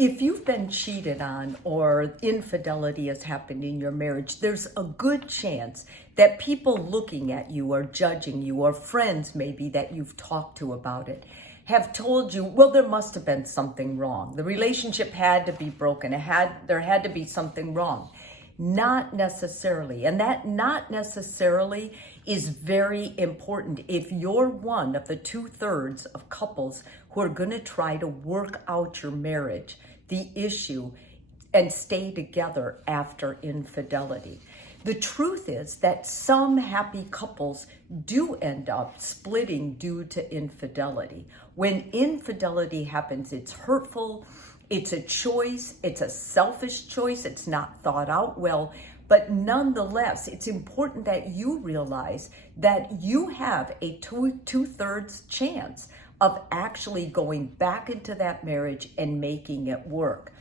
If you've been cheated on or infidelity has happened in your marriage, there's a good chance that people looking at you or judging you, or friends maybe that you've talked to about it, have told you, well, there must have been something wrong. The relationship had to be broken. There had to be something wrong. Not necessarily. And that not necessarily is very important if you're one of the 2/3 of couples who are going to try to work out your marriage, the issue, and stay together after infidelity. The truth is that some happy couples do end up splitting due to infidelity. When infidelity happens, it's hurtful. It's a choice, it's a selfish choice, it's not thought out well, but nonetheless, it's important that you realize that you have a two-thirds chance of actually going back into that marriage and making it work.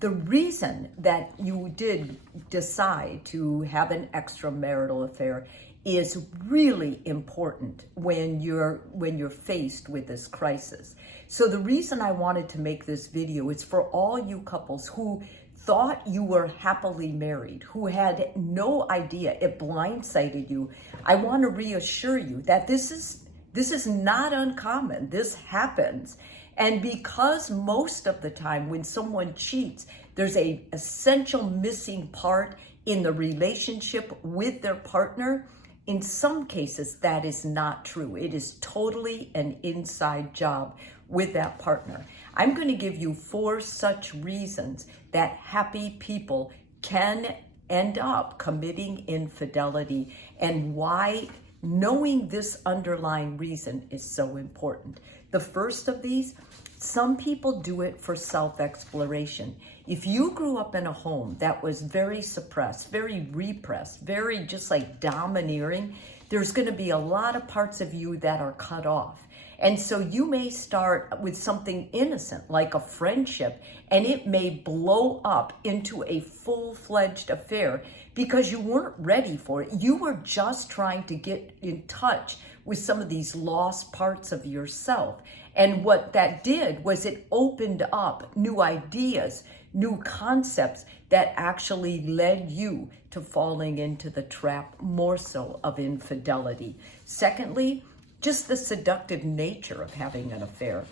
The reason that you did decide to have an extramarital affair is really important when you're faced with this crisis. So the reason I wanted to make this video is for all you couples who thought you were happily married, who had no idea, it blindsided you. I want to reassure you that this is not uncommon. This happens. And because most of the time when someone cheats, there's an essential missing part in the relationship with their partner, in some cases, that is not true. It is totally an inside job with that partner. I'm going to give you 4 such reasons that happy people can end up committing infidelity and why knowing this underlying reason is so important. The first of these, some people do it for self-exploration. If you grew up in a home that was very suppressed, very repressed, very just like domineering, there's going to be a lot of parts of you that are cut off. And so you may start with something innocent like a friendship, and it may blow up into a full-fledged affair because you weren't ready for it. You were just trying to get in touch with some of these lost parts of yourself. And what that did was it opened up new ideas, new concepts that actually led you to falling into the trap more so of infidelity. Secondly, just the seductive nature of having an affair.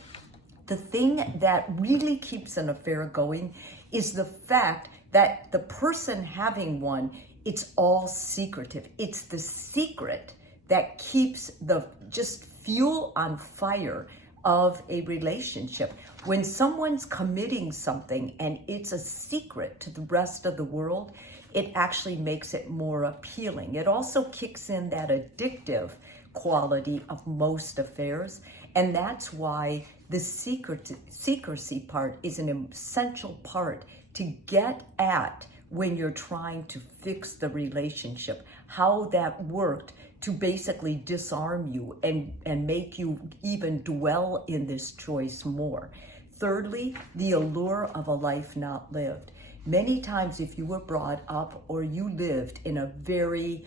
The thing that really keeps an affair going is the fact that the person having one, it's all secretive. It's the secret that keeps the just fuel on fire of a relationship. When someone's committing something and it's a secret to the rest of the world, it actually makes it more appealing. It also kicks in that addictive quality of most affairs, and that's why the secrecy part is an essential part to get at when you're trying to fix the relationship, how that worked to basically disarm you and make you even dwell in this choice more. Thirdly, the allure of a life not lived. Many times if you were brought up or you lived in a very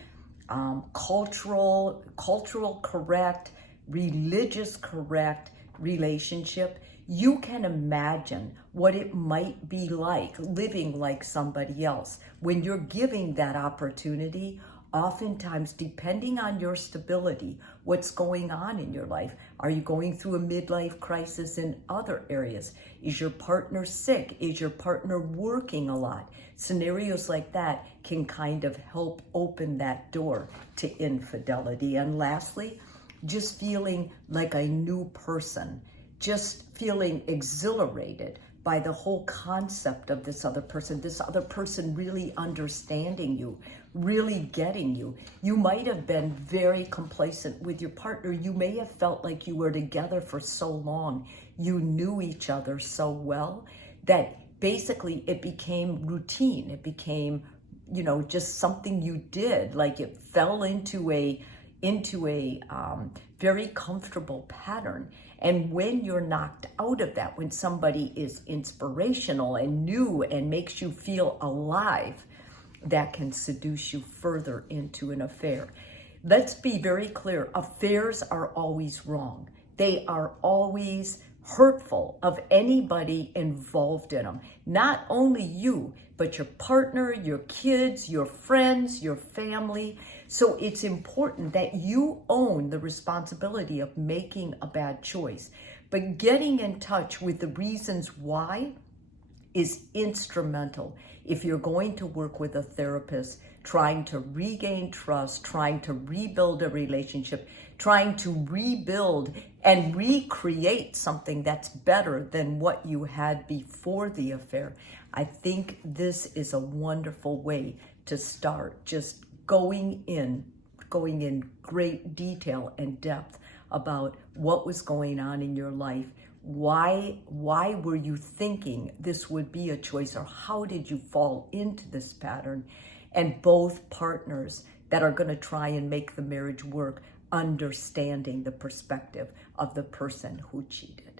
cultural correct, religious correct relationship, you can imagine what it might be like living like somebody else. When you're giving that opportunity, oftentimes, depending on your stability, what's going on in your life, are you going through a midlife crisis in other areas? Is your partner sick? Is your partner working a lot? Scenarios like that can kind of help open that door to infidelity. And lastly, just feeling like a new person, just feeling exhilarated by the whole concept of this other person really understanding you, really getting you. You might have been very complacent with your partner. You may have felt like you were together for so long. You knew each other so well that basically it became routine. It became, just something you did. Like it fell into a very comfortable pattern. And when you're knocked out of that, when somebody is inspirational and new and makes you feel alive, that can seduce you further into an affair. Let's be very clear. Affairs are always wrong. They are always hurtful of anybody involved in them. Not only you, but your partner, your kids, your friends, your family. So it's important that you own the responsibility of making a bad choice. But getting in touch with the reasons why is instrumental if you're going to work with a therapist, trying to regain trust, trying to rebuild a relationship, trying to rebuild and recreate something that's better than what you had before the affair. I think this is a wonderful way to start, just going in great detail and depth about what was going on in your life. Why were you thinking this would be a choice, or how did you fall into this pattern? And both partners that are going to try and make the marriage work, understanding the perspective of the person who cheated.